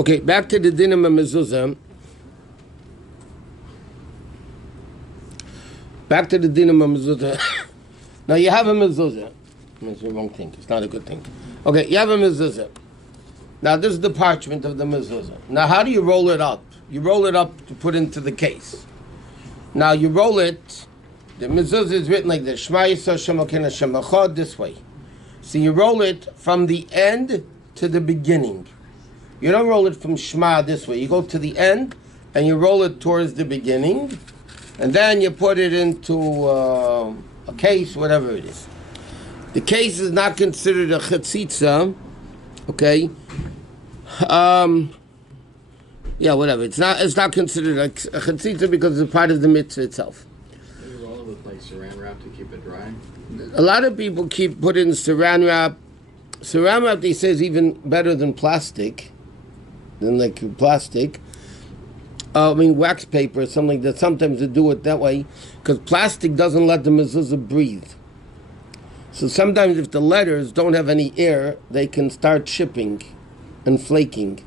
Okay, back to the dinim of mezuzah. Back to the dinim of mezuzah. Now you have a mezuzah. That's the wrong thing. It's not a good thing. Okay, you have a mezuzah. Now this is the parchment of the mezuzah. Now how do you roll it up? You roll it up to put into the case. Now you roll it. The mezuzah is written like this: Shema Yisrael Shem Elokeinu Shem Echad, this way. So you roll it from the end to the beginning. You don't roll it from Shema this way. You go to the end and you roll it towards the beginning, and then you put it into a case, whatever it is. The case is not considered a chetzitza, okay? Yeah, whatever. It's not considered a chetzitza because it's part of the mitzvah itself. Do you roll it with like saran wrap to keep it dry? A lot of people put in saran wrap. Saran wrap, they say, is even better than plastic. Wax paper, something like that. Sometimes they do it that way because plastic doesn't let the mezuzah breathe. So sometimes if the letters don't have any air, they can start chipping and flaking.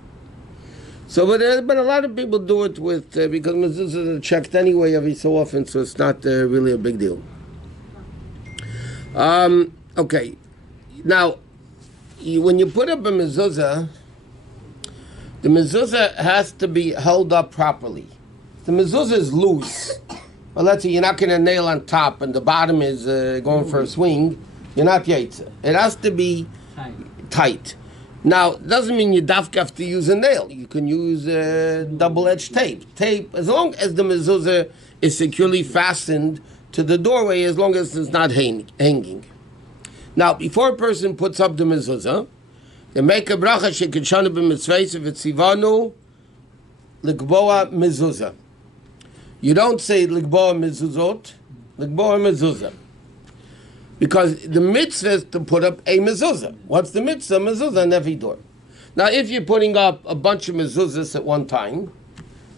So, but a lot of people do it with because mezuzahs are checked anyway every so often, so it's not really a big deal. Okay, now when you put up a mezuzah, the mezuzah has to be held up properly. The mezuzah is loose. Well, let's say you're not going to nail on top and the bottom is going for a swing. You're not yaitza. It has to be tight. Now, it doesn't mean you dafka have to use a nail. You can use double-edged tape. Tape, as long as the mezuzah is securely fastened to the doorway, as long as it's not hanging. Now, before a person puts up the mezuzah, they make a bracha shekidshanu b'mitzvayis v'tzivanu likboa mezuzah. You don't say likboa mezuzot, likboa mezuzah. Because the mitzvah is to put up a mezuzah. What's the mitzvah? Mezuzah on every door. Now, if you're putting up a bunch of mezuzahs at one time,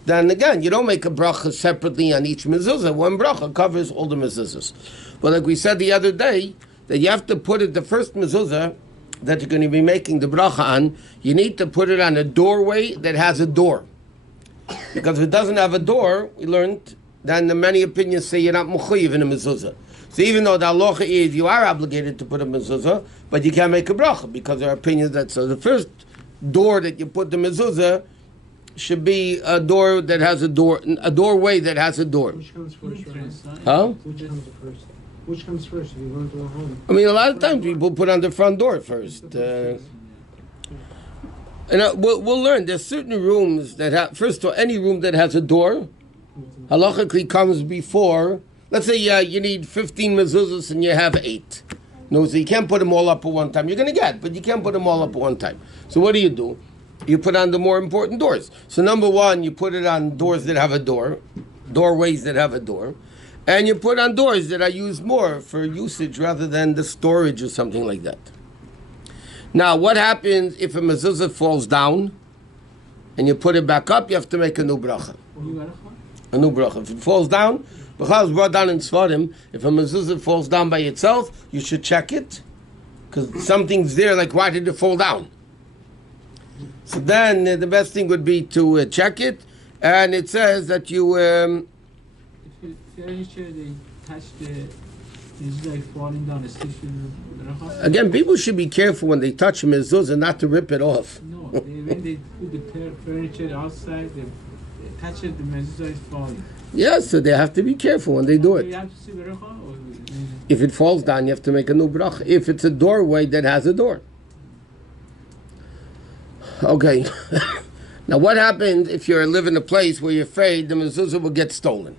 then again, you don't make a bracha separately on each mezuzah. One bracha covers all the mezuzahs. But like we said the other day, that you have to put it, the first mezuzah that you're going to be making the bracha on, you need to put it on a doorway that has a door. Because if it doesn't have a door, we learned, then the many opinions say you're not mechuyev in a mezuzah. So even though the halacha is you are obligated to put a mezuzah, but you can't make a bracha because there are opinions that so the first door that you put the mezuzah should be a door that has a door, a doorway that has a door. Which comes first? Huh? Which comes first? Which comes first if you go into a home? I mean, a lot of times people put on the front door first. And we'll learn. There's certain rooms that have, first of all, any room that has a door, halachically comes before. Let's say you need 15 mezuzahs and you have 8. No, so you can't put them all up at one time. You're going to get, but you can't put them all up at one time. So what do? You put on the more important doors. So number one, you put it on doors that have a door, doorways that have a door, and you put on doors that are used more for usage rather than the storage or something like that. Now, what happens if a mezuzah falls down and you put it back up? You have to make a new bracha. A new bracha. If it falls down, because brought down in Svarim, if a mezuzah falls down by itself, you should check it, because something's there, like why did it fall down? So then the best thing would be to check it, and it says that you... If furniture, they touch it's like falling down the station. Again, people should be careful when they touch a mezuzah not to rip it off. No, when they put the furniture outside, they touch it, the mezuzah is falling. Yeah, so they have to be careful when they do it. You have to see bracha, or if it falls down, you have to make a new bracha. If it's a doorway that has a door. Okay. Now, what happens if you live in a place where you're afraid the mezuzah will get stolen?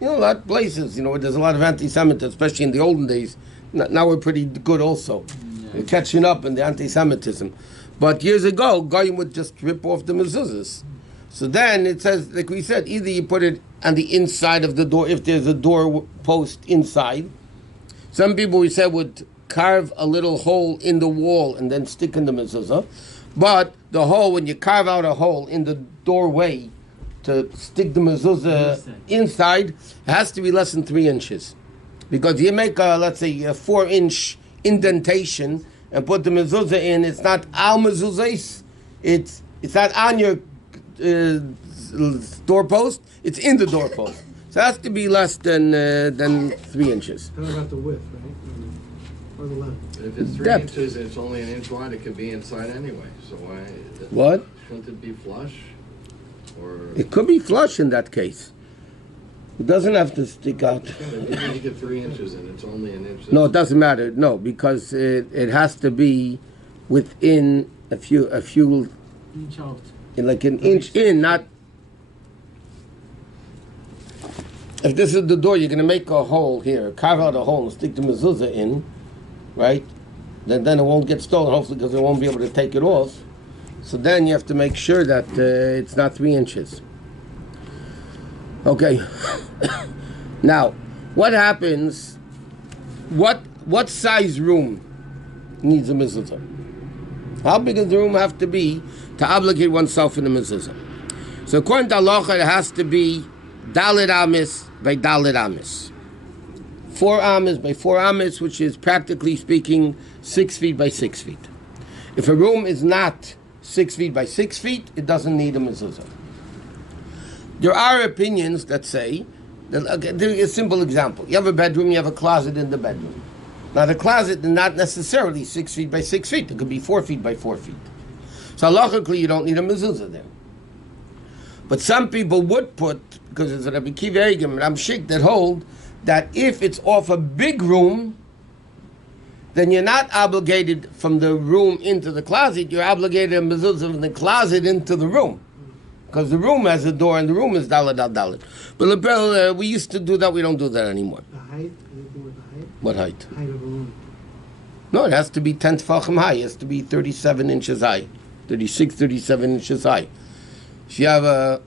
You know, a lot of places, where there's a lot of anti-Semitism, especially in the olden days. Now we're pretty good also. Yeah. We're catching up in the anti-Semitism. But years ago, Goyim would just rip off the mezuzahs. So then it says, like we said, either you put it on the inside of the door, if there's a door post inside. Some people, we said, would carve a little hole in the wall and then stick in the mezuzah. But the hole, when you carve out a hole in the doorway to stick the mezuzah inside, has to be less than 3 inches. Because you make, let's say, a 4-inch indentation and put the mezuzah in, it's not al mezuzahs, it's It's not on your doorpost. It's in the doorpost. So it has to be less than 3 inches. How about the width, right? Or the length? If it's 3 Depth. inches, it's only an inch wide, it could be inside anyway, so why? What? Shouldn't it be flush? Or? It could be flush in that case. It doesn't have to stick out. If you make it 3 inches and it's only an inch. No, it doesn't matter. No, because it has to be within a few Inch out. like an inch in, not. If this is the door, you're going to make a hole here, carve out a hole and stick the mezuzah in, right? Then it won't get stolen, hopefully, because they won't be able to take it off. So then you have to make sure that it's not 3 inches. Okay. Now, what happens? What size room needs a mezuzah? How big does the room have to be to obligate oneself in a mezuzah? So according to halacha, it has to be Dalet Amis by Dalet Amis. 4 Amis by 4 Amis, which is practically speaking 6 feet by 6 feet. If a room is not 6 feet by 6 feet, it doesn't need a mezuzah. There are opinions that say, a simple example. You have a bedroom, you have a closet in the bedroom. Now the closet is not necessarily 6 feet by 6 feet. It could be 4 feet by 4 feet. So halachically, you don't need a mezuzah there. But some people would put, because it's Rabbi Kiva Egem and Ramshik that hold that if it's off a big room, then you're not obligated from the room into the closet. You're obligated a mezuzah from the closet into the room, because the room has a door and the room is dalet al dalet. But Lebel, we used to do that. We don't do that anymore. The height? Anything with the height? What height? Height of a room. No, it has to be 10 tefachim high. It has to be 37 inches high, 36, 37 inches high. If you have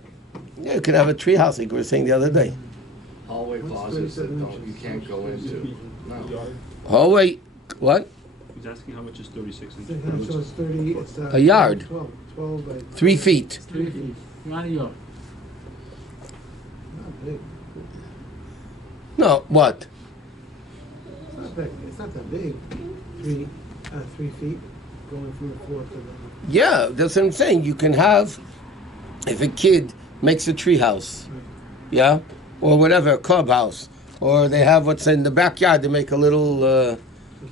you can have a tree house, like we were saying the other day. Hallway closets that you can't go into. No. Hallway, what? He's asking how much is 36 So inches. it's 30, it's A yard. 12 by 3 feet. 3 feet. 1 yard. Not big. No, what? It's not big. It's not that big. 3 feet going from the floor to the. Yeah, that's what I'm saying. You can have, if a kid makes a tree house, yeah, or whatever, a clubhouse, or they have what's in the backyard, they make a little, It's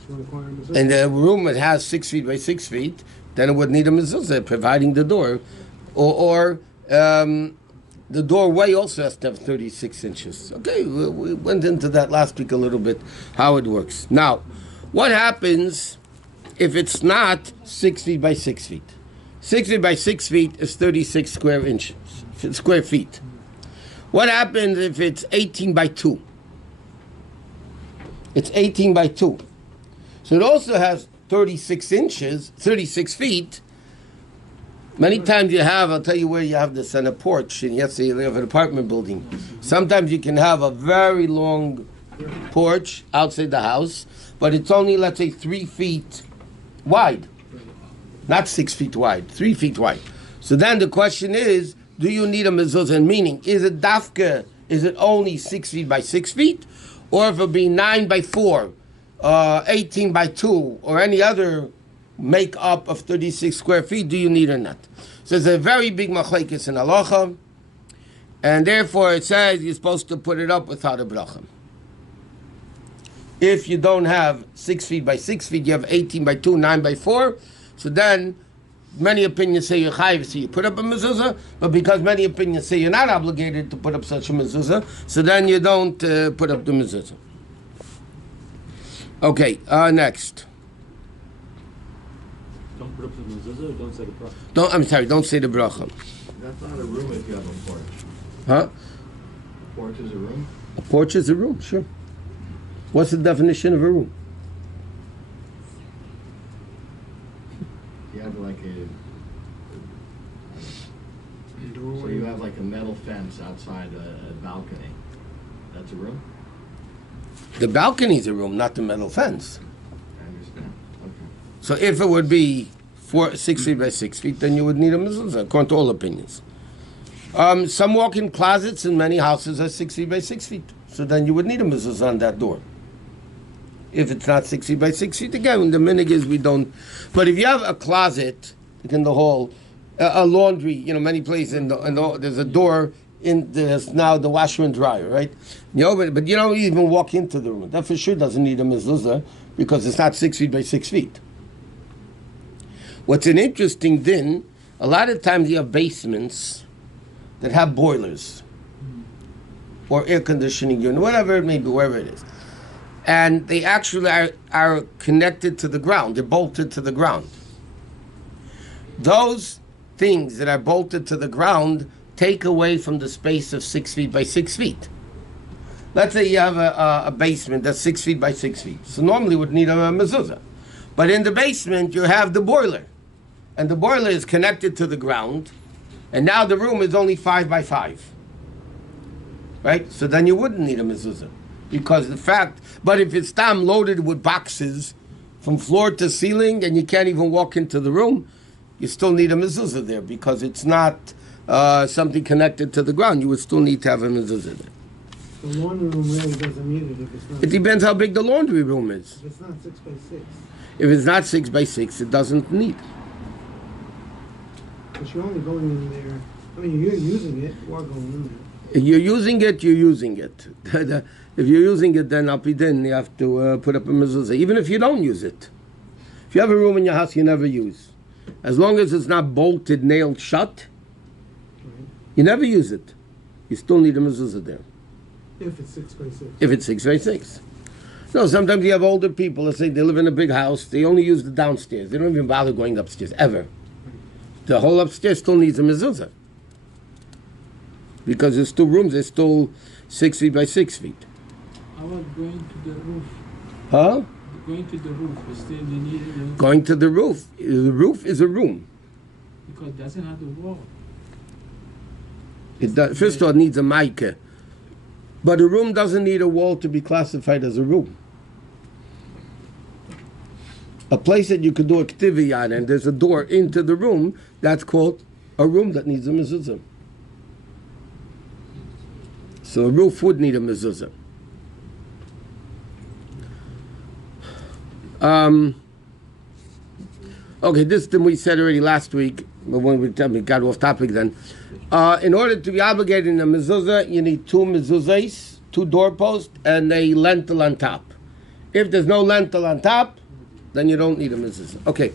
one requirement. and the room that has 6 feet by 6 feet, then it would need a mezuzah, providing the door. Or the doorway also has to have 36 inches. Okay, we went into that last week a little bit, how it works. Now, what happens if it's not 6 feet by 6 feet? 6 feet by 6 feet is 36 square feet. What happens if it's 18 by 2? It's 18 by 2. So it also has 36 inches, 36 feet. Many times you have, I'll tell you where you have this on a porch, and yes, you have an apartment building. Sometimes you can have a very long porch outside the house, but it's only, let's say, 3 feet wide. Not 6 feet wide, 3 feet wide. So then the question is, do you need a mezuzah? Meaning, is it dafka, is it only 6 feet by 6 feet? Or if it be 9 by 4, 18 by 2, or any other make up of 36 square feet, do you need or not? So it's a very big machlekes in halacha, and therefore it says you're supposed to put it up without a bracha. If you don't have 6 feet by 6 feet, you have 18 by 2, 9 by 4, so then many opinions say you're chayiv, so you put up a mezuzah, but because many opinions say you're not obligated to put up such a mezuzah, so then you don't put up the mezuzah. Okay, next. Don't put up the mezuzah or don't say the bracha? Don't say the bracha. That's not a room if you have a porch. Huh? A porch is a room? A porch is a room, sure. What's the definition of a room? You have like so you have like a metal fence outside a balcony. That's a room? The balcony is a room, not the metal fence. I understand. Okay. So if it would be 6 feet by 6 feet, then you would need a mezuzah, according to all opinions. Some walk-in closets in many houses are 6 feet by 6 feet. So then you would need a mezuzah on that door. If it's not 6 feet by 6 feet, again, the minig is we don't. But if you have a closet, like in the hall, A laundry, many places there's a door in there's now the washer and dryer, right? You open it, but you don't even walk into the room. That for sure doesn't need a mezuzah because it's not 6 feet by 6 feet. What's an interesting thing, a lot of times you have basements that have boilers or air conditioning unit, whatever it may be, wherever it is. And they actually are connected to the ground. They're bolted to the ground. Those things that are bolted to the ground take away from the space of 6 feet by 6 feet. Let's say you have a basement that's 6 feet by 6 feet. So normally would need a mezuzah. But in the basement you have the boiler. And the boiler is connected to the ground. And now the room is only 5 by 5. Right? So then you wouldn't need a mezuzah. Because the fact, but if it's loaded with boxes from floor to ceiling and you can't even walk into the room, you still need a mezuzah there because it's not something connected to the ground. You would still need to have a mezuzah there. The laundry room really doesn't need it if it's not. It depends how big the laundry room is. If it's not 6 by 6. If it's not 6 by 6, it doesn't need. But you're only going in there. I mean, you're using it. You are going in there. If you're using it, you're using it. If you're using it, then you have to put up a mezuzah, even if you don't use it. If you have a room in your house you never use, as long as it's not bolted, nailed shut, Right? you never use it. You still need a mezuzah there. If it's 6 by 6. If it's 6 by 6. No, sometimes you have older people, let's say they live in a big house, they only use the downstairs. They don't even bother going upstairs, ever. The whole upstairs still needs a mezuzah. Because there's two rooms, there's still 6 feet by 6 feet. How about going to the roof? Huh? Going to the roof, still they need it Going to the roof. The roof is a room. because it doesn't have the wall. It does, first of all, it needs a mica. But a room doesn't need a wall to be classified as a room. A place that you could do activity on and there's a door into the room, that's called a room that needs a mezuzah. So a roof would need a mezuzah. Okay, this thing we said already last week, but when we got off topic then. In order to be obligated in a mezuzah, you need 2 mezuzahs, 2 doorposts, and a lentil on top. If there's no lentil on top, then you don't need a mezuzah. Okay.